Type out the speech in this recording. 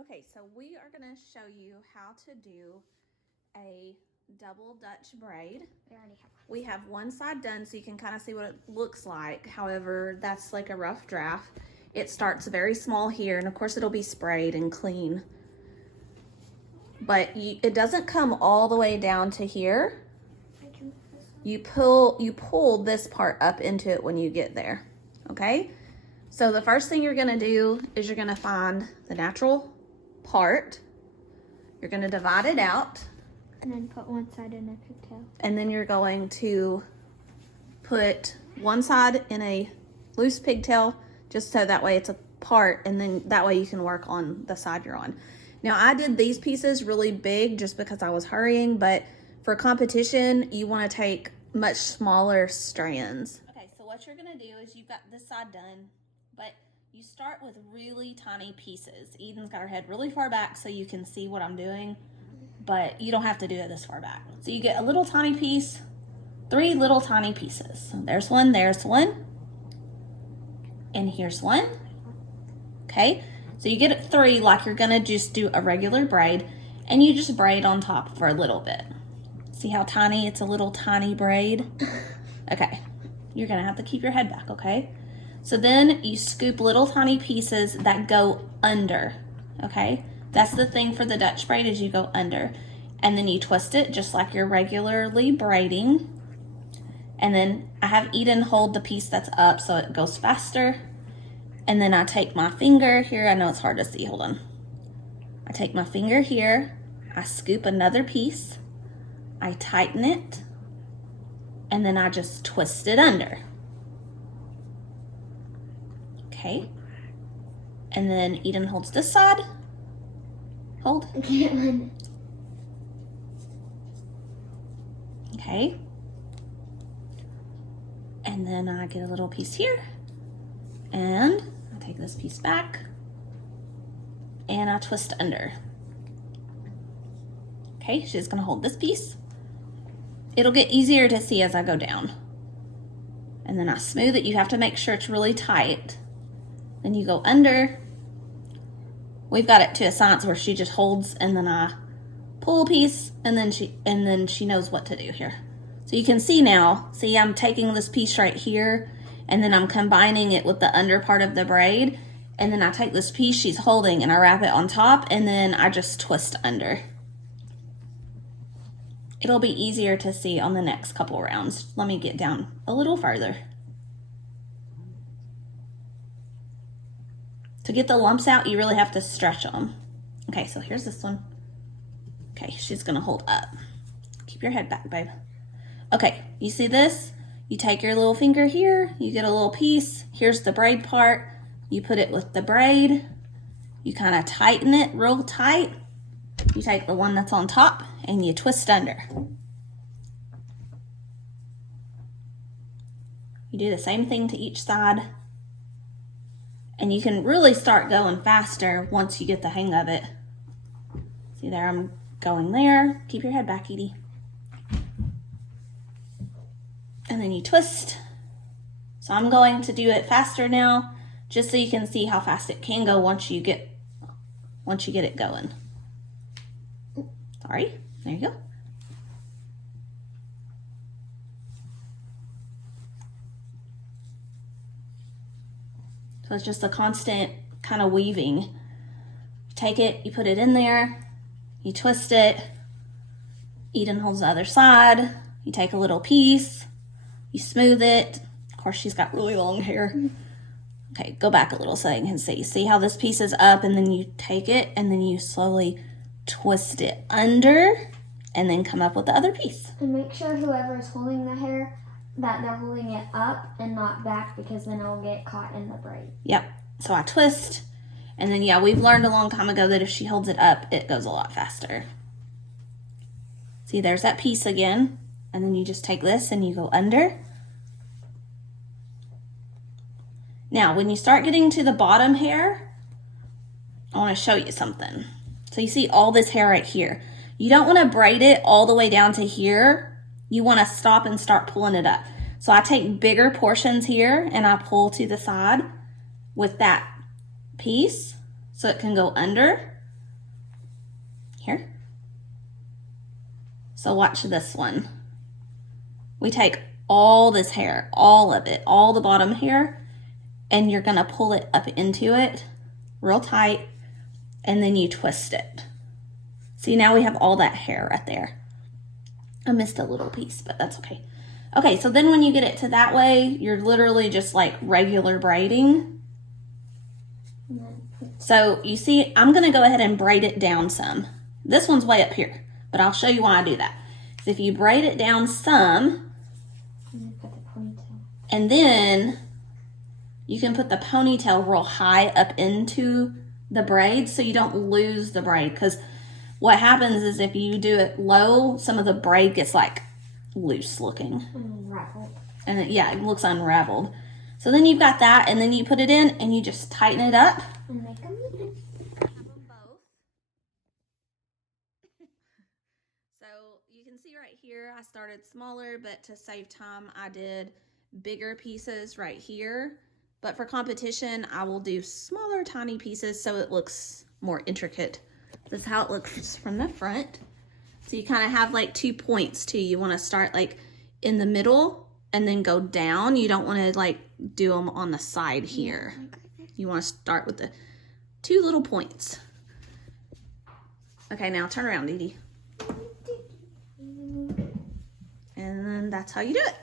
Okay, so we are going to show you how to do a double Dutch braid. We already have one. We have one side done so you can kind of see what it looks like. However, that's like a rough draft. It starts very small here, and of course it'll be sprayed and clean. But it doesn't come all the way down to here. You pull this part up into it when you get there, okay? So the first thing you're gonna do is you're gonna find the natural part. You're gonna divide it out. And then put one side in a pigtail. And then you're going to put one side in a loose pigtail, just so that way it's apart, and then that way you can work on the side you're on. Now I did these pieces really big just because I was hurrying, but for competition, you wanna take much smaller strands. Okay, so what you're gonna do is you've got this side done, but you start with really tiny pieces. Eden's got her head really far back so you can see what I'm doing, but you don't have to do it this far back. So you get a little tiny piece, 3 little tiny pieces. So there's one, and here's one. Okay, so you get 3 like you're gonna just do a regular braid, and you just braid on top for a little bit. See how tiny? It's a little tiny braid. Okay, you're gonna have to keep your head back, okay? So then you scoop little tiny pieces that go under, okay? That's the thing for the Dutch braid, is you go under. And then you twist it just like you're regularly braiding. And then I have Eden hold the piece that's up so it goes faster. And then I take my finger here. I know it's hard to see, hold on. I take my finger here, I scoop another piece, I tighten it, and then I just twist it under. Okay, and then Eden holds this side. Hold. Okay, and then I get a little piece here, and I take this piece back, and I twist under. Okay, she's gonna hold this piece. It'll get easier to see as I go down. And then I smooth it. You have to make sure it's really tight. Then you go under. We've got it to a science where she just holds, and then I pull a piece, and then she knows what to do here. So you can see now, see I'm taking this piece right here, and then I'm combining it with the under part of the braid, and then I take this piece she's holding and I wrap it on top, and then I just twist under. It'll be easier to see on the next couple rounds. Let me get down a little further. To get the lumps out, you really have to stretch them. Okay, so here's this one. Okay, she's gonna hold up. Keep your head back, babe. Okay, you see this? You take your little finger here, you get a little piece. Here's the braid part. You put it with the braid. You kind of tighten it real tight. You take the one that's on top and you twist under. You do the same thing to each side. And you can really start going faster once you get the hang of it. See there, I'm going there. Keep your head back, Edie. And then you twist. So I'm going to do it faster now, just so you can see how fast it can go once you get it going. Sorry, there you go. So it's just a constant kind of weaving. You take it, you put it in there, you twist it, Eden holds the other side, you take a little piece, you smooth it. Of course, she's got really long hair. Okay, go back a little so you can see. See how this piece is up, and then you take it and then you slowly twist it under and then come up with the other piece. And make sure whoever is holding the hair, that they're holding it up and not back, because then it'll get caught in the braid. Yep, so I twist, and then yeah, we've learned a long time ago that if she holds it up, it goes a lot faster. See, there's that piece again, and then you just take this and you go under. Now, when you start getting to the bottom hair, I want to show you something. So you see all this hair right here. You don't want to braid it all the way down to here. You want to stop and start pulling it up. So I take bigger portions here and I pull to the side with that piece so it can go under. Here. So watch this one. We take all this hair, all of it, all the bottom hair, and you're gonna pull it up into it real tight, and then you twist it. See, now we have all that hair right there. I missed a little piece, but that's okay. Okay, so then when you get it to that way, you're literally just like regular braiding. So you see, I'm gonna go ahead and braid it down some. This one's way up here, but I'll show you why I do that. So if you braid it down some, and then you can put the ponytail real high up into the braid so you don't lose the braid, because what happens is if you do it low, some of the braid gets like loose looking. Unraveled. And it looks unraveled. So then you've got that, and then you put it in and you just tighten it up. And make them even. Have them both. So you can see right here, I started smaller, but to save time, I did bigger pieces right here. But for competition, I will do smaller, tiny pieces so it looks more intricate. This is how it looks from the front. So you kind of have like 2 points too. You want to start like in the middle and then go down. You don't want to like do them on the side here. You want to start with the 2 little points. Okay, now turn around, Dee Dee. And then that's how you do it.